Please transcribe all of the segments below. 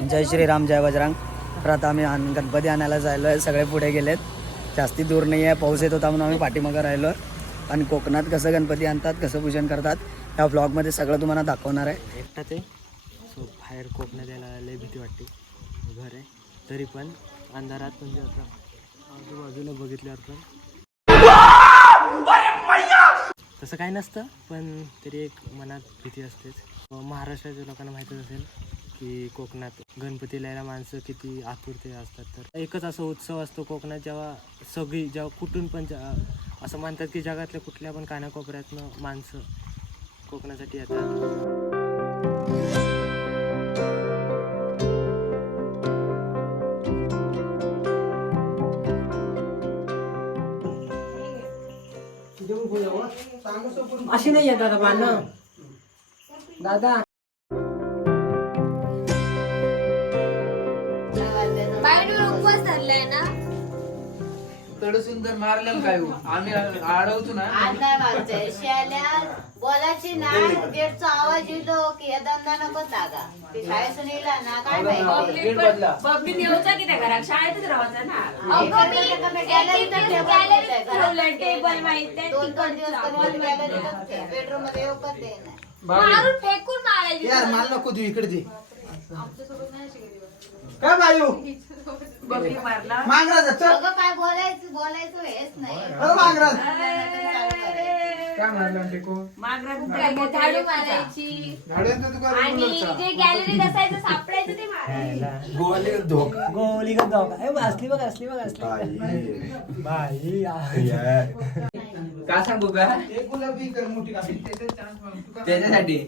जय श्रीराम जय बजरंग. तर आता आम्ही गणपती आणायला जायलो आहे. सगळे पुढे गेलेत, जास्ती दूर नाही आहे. पाऊस येत होता म्हणून आम्ही पाठीमागं राहिलो. आणि कोकणात कसं गणपती आणतात, कसं पूजन करतात, या ब्लॉगमध्ये सगळं तुम्हाला दाखवणार आहे. एकटा ते सो बाहेर कोकणात यायला लय भीती वाटते. घर आहे तरी पण अंधारात म्हणजे आता आजूबाजूला बघितल्यावर पण तसं काही नसतं, पण तरी एक मनात भीती असतेच. महाराष्ट्राच्या लोकांना माहीतच असेल की कोकणात गणपतीला यायला माणसं किती आतुरते असतात. तर एकच असा उत्सव असतो कोकणात, जेव्हा कुठून पण असं म्हणतात की जगातल्या कुठल्या पण कानाकोपऱ्यातनं माणसं कोकणासाठी येतात. अशी नाही येत दादा भांडणं. दादा उपवास धरलाय ना. तड सुंदर मारलेलं काय आम्ही अडवतो ना. आज काय वाजतंय शाल्या बोलायची नाही. गेटचा आवाज येतो की या धंदा नको लागा. ती शाळेतून येला ना काय माहिती. गेट बदला. पब्लिक येऊचा की त्या घरात शाळेतच राहायचं ना. टेबल माहिती दोन दिवस बेडरूम मध्ये येऊकच दे ना. मारून फेकून मारायची. यार माल नको तू इकडे दे. काय बायू बकरी मारला. मांगराज चल. अगं काय बोलायचं हेच नाही. मांगराज काय मारलं टेको. झाडू मारायची आणि जे गॅलरीत असायचं सापडायचं ते मारायचं. गोली का धोका असली बघ बाई काय सांगू का गुलाबी कर मोठी त्याच्यासाठी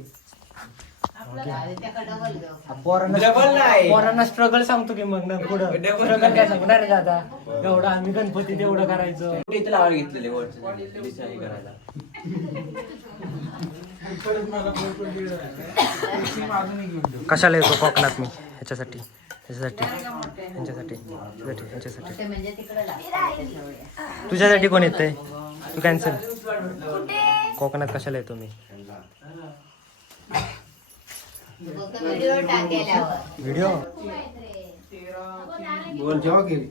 पोरांना स्ट्रगल सांगतो की मग ना पुढं स्ट्रगल काय सांगणार रे आता. एवढं आम्ही गणपती तेवढं करायचं. इथं लावायला घेतलेले करायला. कशाला येतो कोकणात मी ह्याच्यासाठी म्हणजे तिकडे लाग. तुझ्यासाठी कोण येतंय. तू कॅन्सल. कोकणात कशाला येतो मी. व्हिडिओ टाकेल्यावर व्हिडिओ बोल जेव्हा गेली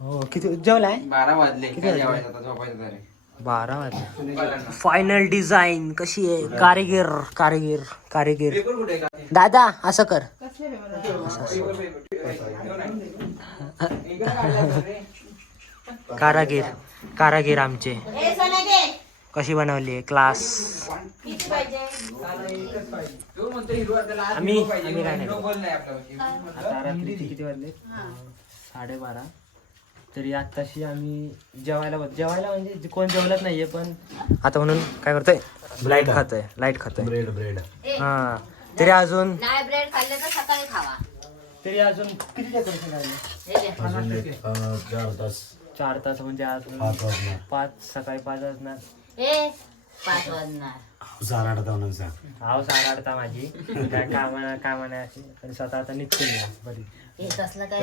हो किती जेवलाय. 12 वाजले. किती वाजले? जेवायचं आता झोपायचं तरी. 12 वाजले. फायनल डिझाईन कशी आहे. कारीगिर पेपर कुठे का दादा असं कर. कारागीर आमचे हे सोने घे. कशी बनवली क्लास. किती पाहिजे. तू म्हणतो हिरवा त्याला आज आम्ही- हिरवा पाहिजे. आम्ही काय नाही. हिरवा बोल नाही आपल्याला. आता रात्रीचे किती वाजले. 12:30. तरी आत्ताशी आम्ही जेवायला म्हणजे कोण जेवलंच नाहीये, पण आता म्हणून काय करतोय लाईट खातोय ब्रेड. हा तरी अजून नाही ब्रेड खाल्ले तर सकाळी खावा. किती डेकोरेशन राहिले. हे घे. 4 तास म्हणजे आज 5 सकाळी 5 वाजणार. हे 5 वाजणार. हाव 8:30 माझी काय कामाने अशी पण स्वतः आता निघते बरी. हे कसलं काय.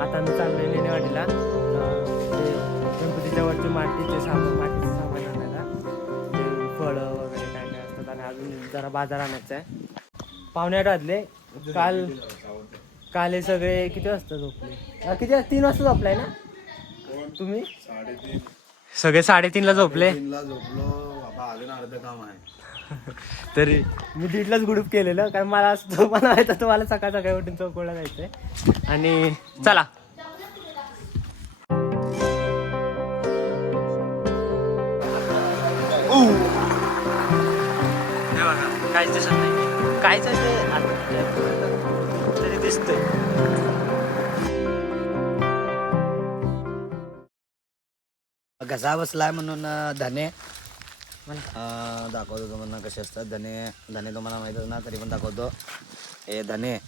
आता मी चाललोय लेण्यावाडीला. गणपतीच्या वरती मातीचं सामान आणायला. ते फळं वगैरे काय काय असतात आणि अजून जरा बाजार आणायचा आहे. 7:45 वाजले. काल हे सगळे किती वाजता झोपले. किती 3 वाजता झोपलाय ना तुम्ही. सगळे 3:30ला झोपले. तरी मी 1:30लाच गुडूप केलेलं, कारण मला माहिती तुम्हाला सकाळी उठून चौकोळला जायचंय. आणि चला काहीच दिसत नाही. कायच तरी दिसतंय. घसा बसलाय म्हणून धने दाखवतो तुम्हाला कसे असतात धने तुम्हाला माहीतच ना, तरी पण दाखवतो. हे धने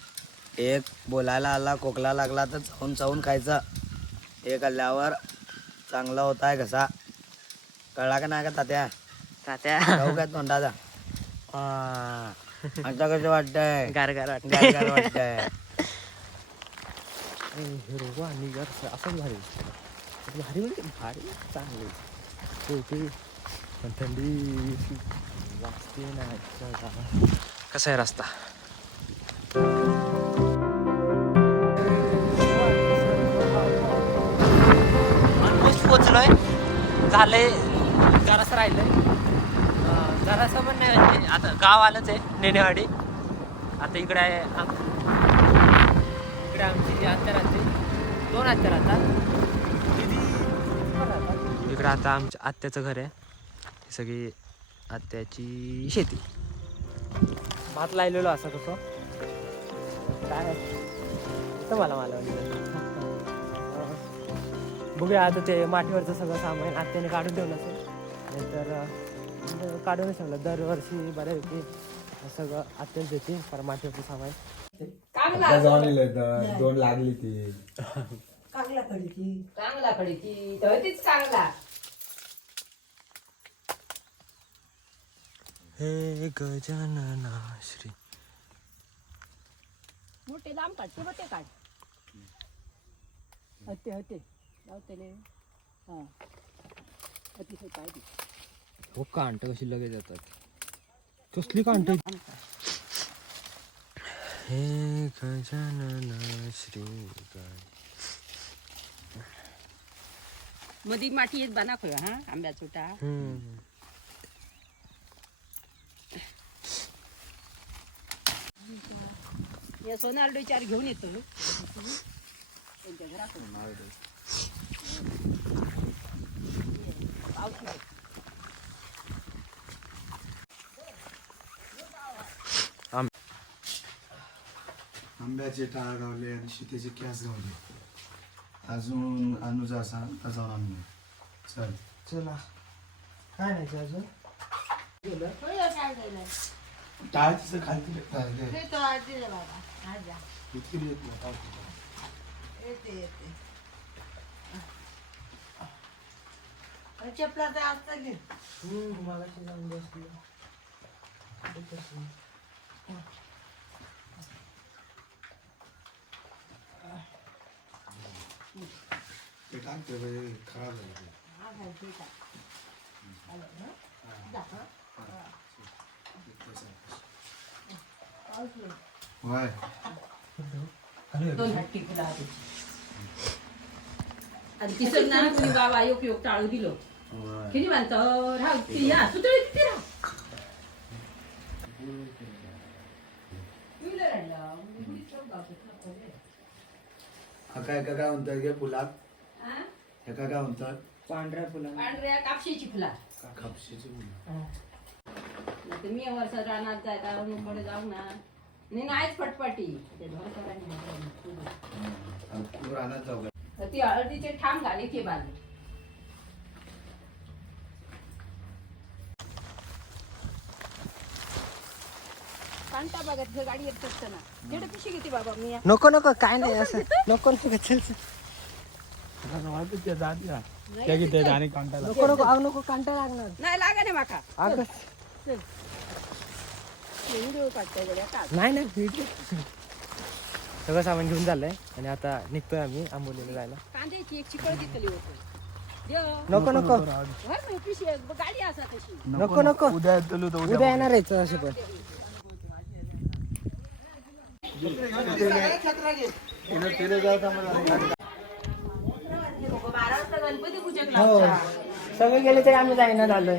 एक बोलायला आला, खोकला लागला तर चावून चावून खायचा. हे खाल्ल्यावर चांगला होत आहे घसा. कळला का नाही का तात्या तात्या जाऊ काय तोंडाचा आता कसं वाटतंय गार गार वाटत गार वाटतंय हिरवा आणि असं भारी भारी म्हणजे भारी चांगले शेवटी पण थंडी वाजते ना. कसा आहे रस्ता? ऑलमोस्ट पोचलोय. झालंय जरासं राहिलंय. जरासं पण नाही म्हणजे आता गाव आलंच आहे नेनेवाडी. आता इकडे आहे इकडे आमची आत्या राहते. 2 आत्या राहतात. इकडे आता आमच्या आत्याचं घर आहे. ही सगळी आत्याची शेती. भात लायलेलो असं कसं काय मला बघूया आता ते माठीवरचं सगळं सामान आत्याने काढून ठेवलं असेल. नाहीतर काढूनच ठेवलं. दरवर्षी बऱ्यापैकी सगळं आत्याच देते पर माठीवरचं सामान. दोन लागली ती चांगला कडीची तीच चांगला. हे गजानना श्री मोठे लांब काढ ते मोठे काढ हत्ते हत्ते लावतेले हां अतिशय पाहिजे. हो कांट कशी लगेच येतात. कसली कांट? हे गजानना श्री मधी माठी येत बाना खोया हा आंब्या छोटा या सोनारडो चार घेऊन येतो त्यांच्या घराकडून आंब्याचे टाळ गावले आणि शितेचे कॅस गावले. अजून अनुजा असा जाऊन आणून चल चला काय नाही अजून टाळ तिचं खाली चपला तर आता घे. ते टाकते खराब झालं. होय दोन हट्टी फुलं आहेत. आणि तिसरं ना कुणी बाबा योग टाळू दिलो किती म्हणतो राहू ती या सुतळी किती राहू काय म्हणतात गे फुलात एका काय म्हणतात पांढऱ्या फुला पांढऱ्या कापशीची फुला कापशीची फुलं. मी वर्षात रानात जायला कडे जाऊ ना नाहीच फटफटी तू रानात जाऊ ती हळदीचे ठाम घाली ते बांधले. कांटा बघत गाडी येत असताना जेवढे पिशी घेते बाबा मी नको नको काय नाही असं नको नको चल नको नको आग नको कांटा लागणार नाही लागा नाही माका अगं व्हिडिओ काढताय गड्या का नाही नाही व्हिडिओ सगळं सामान घेऊन झालंय आणि आता निघतोय आम्ही आंबोलीला जायला. कांद्याची एक चिकळ दिसली होती नको नको पिशी गाडी असा तशी नको नको उद्या येणार आहे असे पण गणपती पूजक हो सगळे गेले तरी आम्ही जाईना झालोय.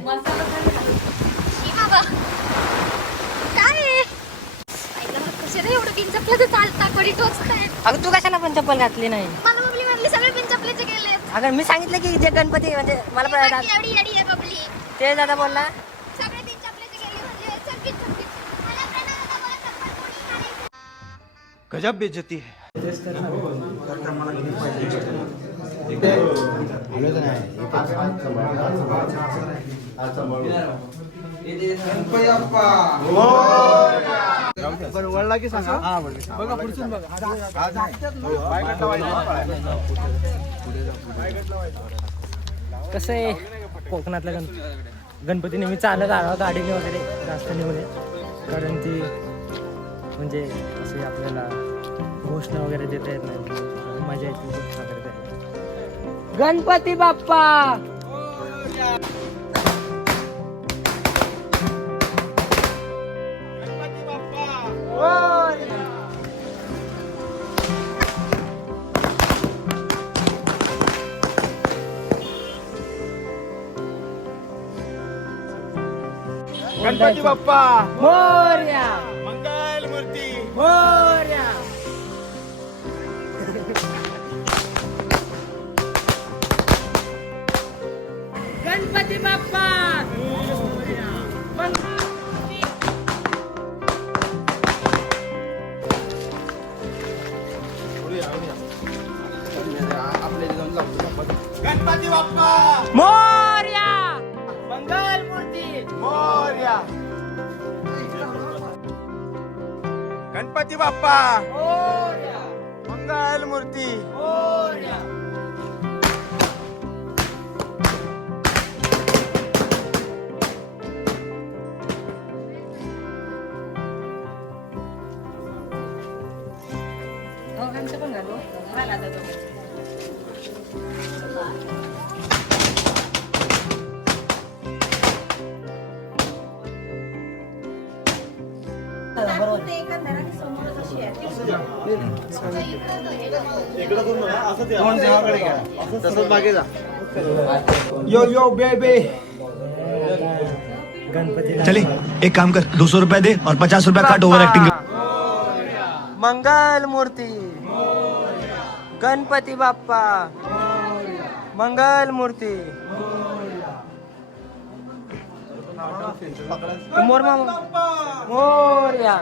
एवढं बिन चपल्याचं चालता कडी टोचताय. अगं तू कशाला पण चप्पल घातली नाही? मला बबली म्हणली सगळे बिन चपल्याचे गेले. अगं मी सांगितलं की जे गणपती म्हणजे मला एवढी एवढी आहे बबली. ते दादा बोलला सगळे बिन चपल्याचे गेले म्हणजे चल बिन चपली. मला प्रणव दादा चप्पल कोणी घालायचं. गजब बेइज्जती है. वळला की सांगा बघा पुढसून बघा कसं आहे कोकणातल्या गणपती नेहमी चालत आला गाडीने वगैरे जास्त नेऊ नये, कारण ती म्हणजे असे आपल्याला घोषणा वगैरे देता येत नाही, मजा येते घोषणा वगैरे द्यायला. गणपती बाप्पा गणपती बाप्पा मोरया मंगल मूर्ती मोरया. गणपती बाप्पा गणपती बाप्पा मोरया मंगल मूर्ती मोरया. गणपती बाप्पा मोरया मंगल मूर्ती मोरया. यो यो बेबी. गणपती चले एक काम कर 200 रुपए दे और 50 रुपए काट ओवर एक्टिंग मंगल मूर्ती गणपती बाप्पा मंगल मूर्ती मोर मोरया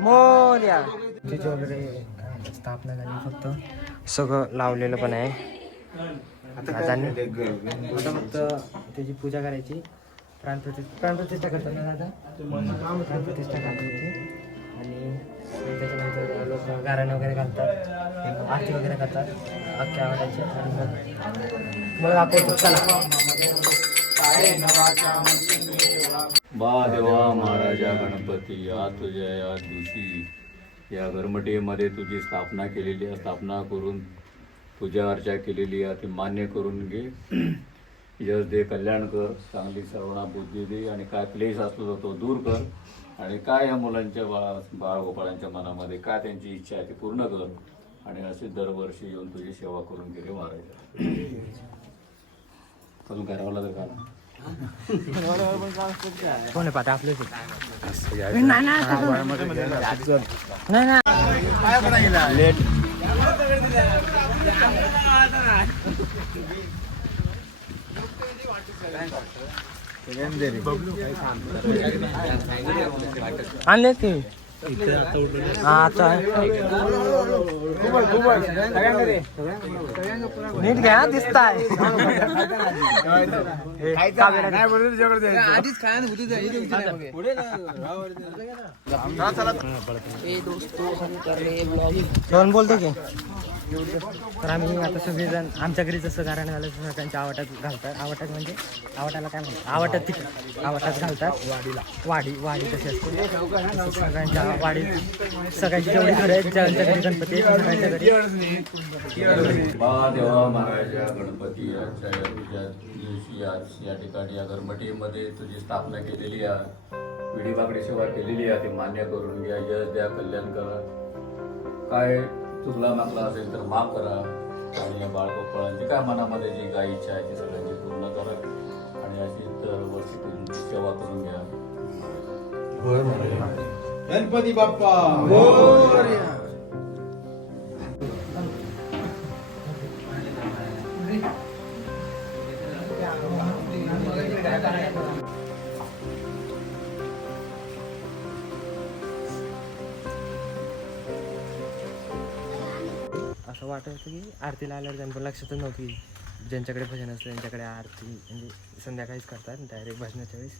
मोरया. तिथे वगैरे स्थापना झाली, फक्त सगळं लावलेलं पण आहे. आता फक्त त्याची पूजा करायची, प्राणप्रतिष्ठा करतात ना दादा, प्राणप्रतिष्ठा करतात होती. आणि त्याच्यानंतर लोक गाराणं वगैरे घालतात, आरती वगैरे करतात अख्ख्या आवडायची. आणि मग आपण चला महादेवा महाराजा गणपती, या तुझ्या या दिवशी या गरमटेमध्ये तुझी स्थापना केलेली आहे, स्थापना करून पूजा अर्चा केलेली आहे ती मान्य करून घे. यश दे, कल्याण कर, चांगली सर्वांना बुद्धी दे, आणि काय क्लेश असलो तर तो दूर कर, आणि काय या मुलांच्या बाळगोपाळांच्या मनामध्ये काय त्यांची इच्छा आहे ती पूर्ण कर, आणि असे दरवर्षी येऊन तुझी सेवा करून गेले महाराज. अजून करावं लागेल का? कोण आहे पाहता आपलं आणले ते आता नीट घ्या दिसताय. कोण बोलतो की तर आम्ही आता सगळेजण आमच्या घरी जसं गारण झालं तसं त्यांच्या आवटात घालतात. आवटात म्हणजे आवटाला काय म्हणतात, आवटात घालतात. वाडी कशी असते सगळ्यांच्या वाडीत, सगळ्यांची जेवढी घरं आहेत ज्यांच्या घरी गणपती सगळ्यांच्या घरी. महादेवा महाराजा गणपती आजच्या या तुझ्या दिवशी आज या ठिकाणी या गरमटीमध्ये तुझी स्थापना केलेली आहे, विडी बाकडी सेवा केलेली आहे ती मान्य करून घ्या. यश द्या, कल्याण करा. काय चुकला मागला असेल तर माफ करा, आणि या बाळगोपाळांची काय मनामध्ये जी काय इच्छा आहे ती सगळ्यांची पूर्ण करा, आणि अशी दरवर्षी तुमची सेवा करून घ्या. गणपती बाप्पा मोरया. असं वाटत होतं की आरतीला आल्यावर गणपती लक्षातच नव्हती, ज्यांच्याकडे भजन असतं त्यांच्याकडे आरती म्हणजे संध्याकाळीच करतात डायरेक्ट भजनाच्या वेळेस.